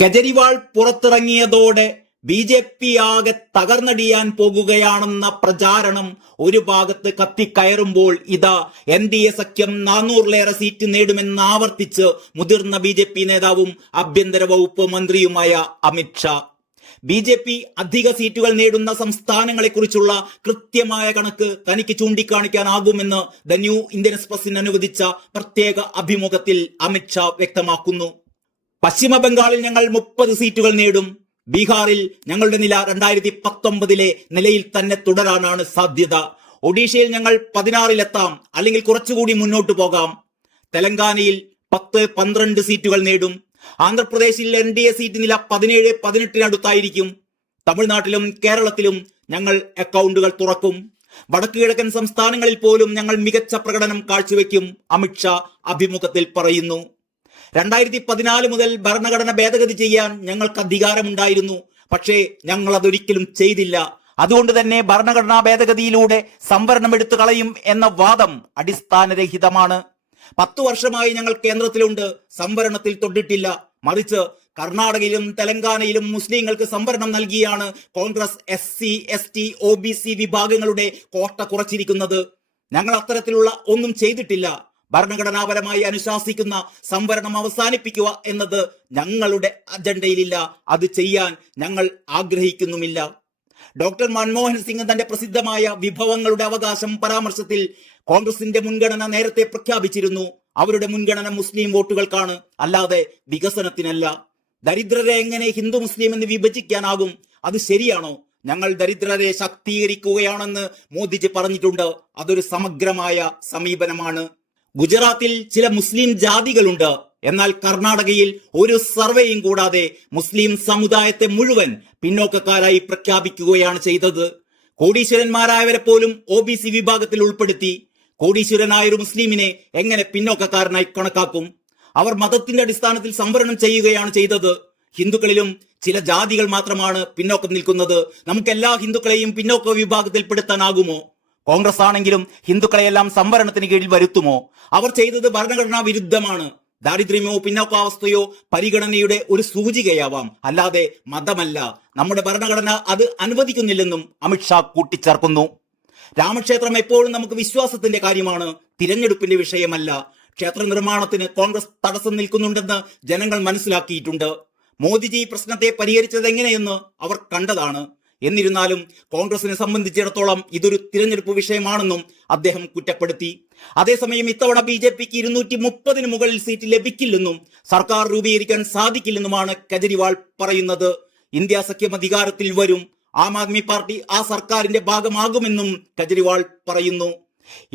Kejriwal പുറത്തിറങ്ങിയതോടെ BJP ആകെ തകർന്നടിയാൻ പോകുകയാണെന്ന പ്രചാരണം ഒരു ഭാഗത്ത് കത്തിക്കയറുമ്പോൾ ഇതാ NDA സഖ്യം 400-ലേറെ സീറ്റ് നേടുമെന്ന് ആവർത്തിച്ച് മുതിർന്ന BJP നേതാവും ആഭ്യന്തര വകുപ്പ് മന്ത്രിയുമായ അമിത് ഷാ. BJP അധിക സീറ്റുകൾ നേടുന്ന സംസ്ഥാനങ്ങളെക്കുറിച്ചുള്ള കൃത്യമായ കണക്ക് തനിക്ക് ചൂണ്ടിക്കാണിക്കാനാകുമെന്ന് ദ ന്യൂ ഇന്ത്യൻ എക്സ്പ്രസിന് അനുവദിച്ച പ്രത്യേക അഭിമുഖത്തിൽ അമിത് ഷാ വ്യക്തമാക്കുന്നു. പശ്ചിമ ബംഗാളിൽ ഞങ്ങൾ 30 സീറ്റുകൾ നേടും. ബീഹാറിൽ ഞങ്ങളുടെ നില 2019-ലെ നിലയിൽ തന്നെ തുടരാനാണ് സാധ്യത. ഒഡീഷയിൽ ഞങ്ങൾ 16-ലെത്താം, അല്ലെങ്കിൽ കുറച്ചുകൂടി മുന്നോട്ട് പോകാം. തെലങ്കാനയിൽ 10-12 സീറ്റുകൾ നേടും. ആന്ധ്രാപ്രദേശിൽ NDA സീറ്റ് നില 17-18-അടുത്തായിരിക്കും. തമിഴ്നാട്ടിലും കേരളത്തിലും ഞങ്ങൾ അക്കൗണ്ടുകൾ തുറക്കും. വടക്കു കിഴക്കൻ സംസ്ഥാനങ്ങളിൽ പോലും ഞങ്ങൾ മികച്ച പ്രകടനം കാഴ്ചവെക്കും, അമിത് ഷാ അഭിമുഖത്തിൽ പറയുന്നു. 2014 മുതൽ ഭരണഘടന ഭേദഗതി ചെയ്യാൻ ഞങ്ങൾക്ക് അധികാരമുണ്ടായിരുന്നു. പക്ഷേ ഞങ്ങൾ അതൊരിക്കലും ചെയ്തില്ല. അതുകൊണ്ട് തന്നെ ഭരണഘടനാ ഭേദഗതിയിലൂടെ സംവരണം എടുത്തു കളയും എന്ന വാദം അടിസ്ഥാനരഹിതമാണ്. 10 വർഷമായി ഞങ്ങൾ കേന്ദ്രത്തിലുണ്ട്, സംവരണത്തിൽ തൊട്ടിട്ടില്ല. മറിച്ച് കർണാടകയിലും തെലങ്കാനയിലും മുസ്ലിങ്ങൾക്ക് സംവരണം നൽകിയാണ് കോൺഗ്രസ് SC, ST, OBC വിഭാഗങ്ങളുടെ കോട്ട കുറച്ചിരിക്കുന്നത്. ഞങ്ങൾ അത്തരത്തിലുള്ള ഒന്നും ചെയ്തിട്ടില്ല. ഭരണഘടനാപരമായി അനുശാസിക്കുന്ന സംവരണം അവസാനിപ്പിക്കുക എന്നത് ഞങ്ങളുടെ അജണ്ടയിലില്ല. അത് ചെയ്യാൻ ഞങ്ങൾ ആഗ്രഹിക്കുന്നുമില്ല. ഡോക്ടർ മൻമോഹൻ സിംഗ് തന്റെ പ്രസിദ്ധമായ വിഭവങ്ങളുടെ അവകാശം പരാമർശത്തിൽ കോൺഗ്രസിന്റെ മുൻഗണന നേരത്തെ പ്രഖ്യാപിച്ചിരുന്നു. അവരുടെ മുൻഗണന മുസ്ലിം വോട്ടുകൾക്കാണ്, അല്ലാതെ വികസനത്തിനല്ല. ദരിദ്രരെ എങ്ങനെ ഹിന്ദു മുസ്ലിം എന്ന് വിഭജിക്കാനാകും? അത് ശരിയാണോ? ഞങ്ങൾ ദരിദ്രരെ ശാക്തീകരിക്കുകയാണെന്ന് മോദിജി പറഞ്ഞിട്ടുണ്ട്. അതൊരു സമഗ്രമായ സമീപനമാണ്. ഗുജറാത്തിൽ ചില മുസ്ലിം ജാതികളുണ്ട്. എന്നാൽ കർണാടകയിൽ ഒരു സർവേയും കൂടാതെ മുസ്ലിം സമുദായത്തെ മുഴുവൻ പിന്നോക്കക്കാരായി പ്രഖ്യാപിക്കുകയാണ് ചെയ്തത്. കോടീശ്വരന്മാരായവരെ പോലും OBC വിഭാഗത്തിൽ ഉൾപ്പെടുത്തി. കോടീശ്വരനായ ഒരു മുസ്ലിമിനെ എങ്ങനെ പിന്നോക്കക്കാരനായി കണക്കാക്കും? അവർ മതത്തിന്റെ അടിസ്ഥാനത്തിൽ സംവരണം ചെയ്യുകയാണ് ചെയ്തത്. ഹിന്ദുക്കളിലും ചില ജാതികൾ മാത്രമാണ് പിന്നോക്കം നിൽക്കുന്നത്. നമുക്ക് എല്ലാ ഹിന്ദുക്കളെയും പിന്നോക്ക വിഭാഗത്തിൽ പെടുത്താനാകുമോ? കോൺഗ്രസ് ആണെങ്കിലും ഹിന്ദുക്കളെയെല്ലാം സംവരണത്തിന് കീഴിൽ വരുത്തുമോ? അവർ ചെയ്തത് ഭരണഘടനാ വിരുദ്ധമാണ്. ദാരിദ്ര്യമോ പിന്നോക്കാവസ്ഥയോ പരിഗണനയുടെ ഒരു സൂചികയാവാം, അല്ലാതെ മതമല്ല. നമ്മുടെ ഭരണഘടന അത് അനുവദിക്കുന്നില്ലെന്നും അമിത് ഷാ കൂട്ടിച്ചേർക്കുന്നു. രാമക്ഷേത്രം എപ്പോഴും നമുക്ക് വിശ്വാസത്തിന്റെ കാര്യമാണ്, തിരഞ്ഞെടുപ്പിന്റെ വിഷയമല്ല. ക്ഷേത്ര നിർമ്മാണത്തിന് കോൺഗ്രസ് തടസ്സം നിൽക്കുന്നുണ്ടെന്ന് ജനങ്ങൾ മനസ്സിലാക്കിയിട്ടുണ്ട്. മോദിജി പ്രശ്നത്തെ പരിഹരിച്ചത് എങ്ങനെയെന്ന് അവർ കണ്ടതാണ്. എന്നിരുന്നാലും കോൺഗ്രസിനെ സംബന്ധിച്ചിടത്തോളം ഇതൊരു തിരഞ്ഞെടുപ്പ് വിഷയമാണെന്നും അദ്ദേഹം കുറ്റപ്പെടുത്തി. അതേസമയം ഇത്തവണ BJPക്ക് 230-ന് മുകളിൽ സീറ്റ് ലഭിക്കില്ലെന്നും സർക്കാർ രൂപീകരിക്കാൻ സാധിക്കില്ലെന്നുമാണ് കെജ്രിവാൾ പറയുന്നത്. ഇന്ത്യ സഖ്യം അധികാരത്തിൽ വരും, ആം ആദ്മി പാർട്ടി ആ സർക്കാരിന്റെ ഭാഗമാകുമെന്നും കെജ്രിവാൾ പറയുന്നു.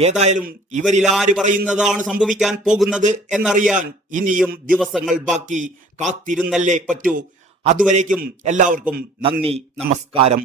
ഏതായാലും ഇവരിൽ ആര് പറയുന്നതാണ് സംഭവിക്കാൻ പോകുന്നത് എന്നറിയാൻ ഇനിയും ദിവസങ്ങൾ ബാക്കി. കാത്തിരുന്നല്ലേ പറ്റൂ. അതുവരേക്കും എല്ലാവർക്കും നന്ദി, നമസ്കാരം.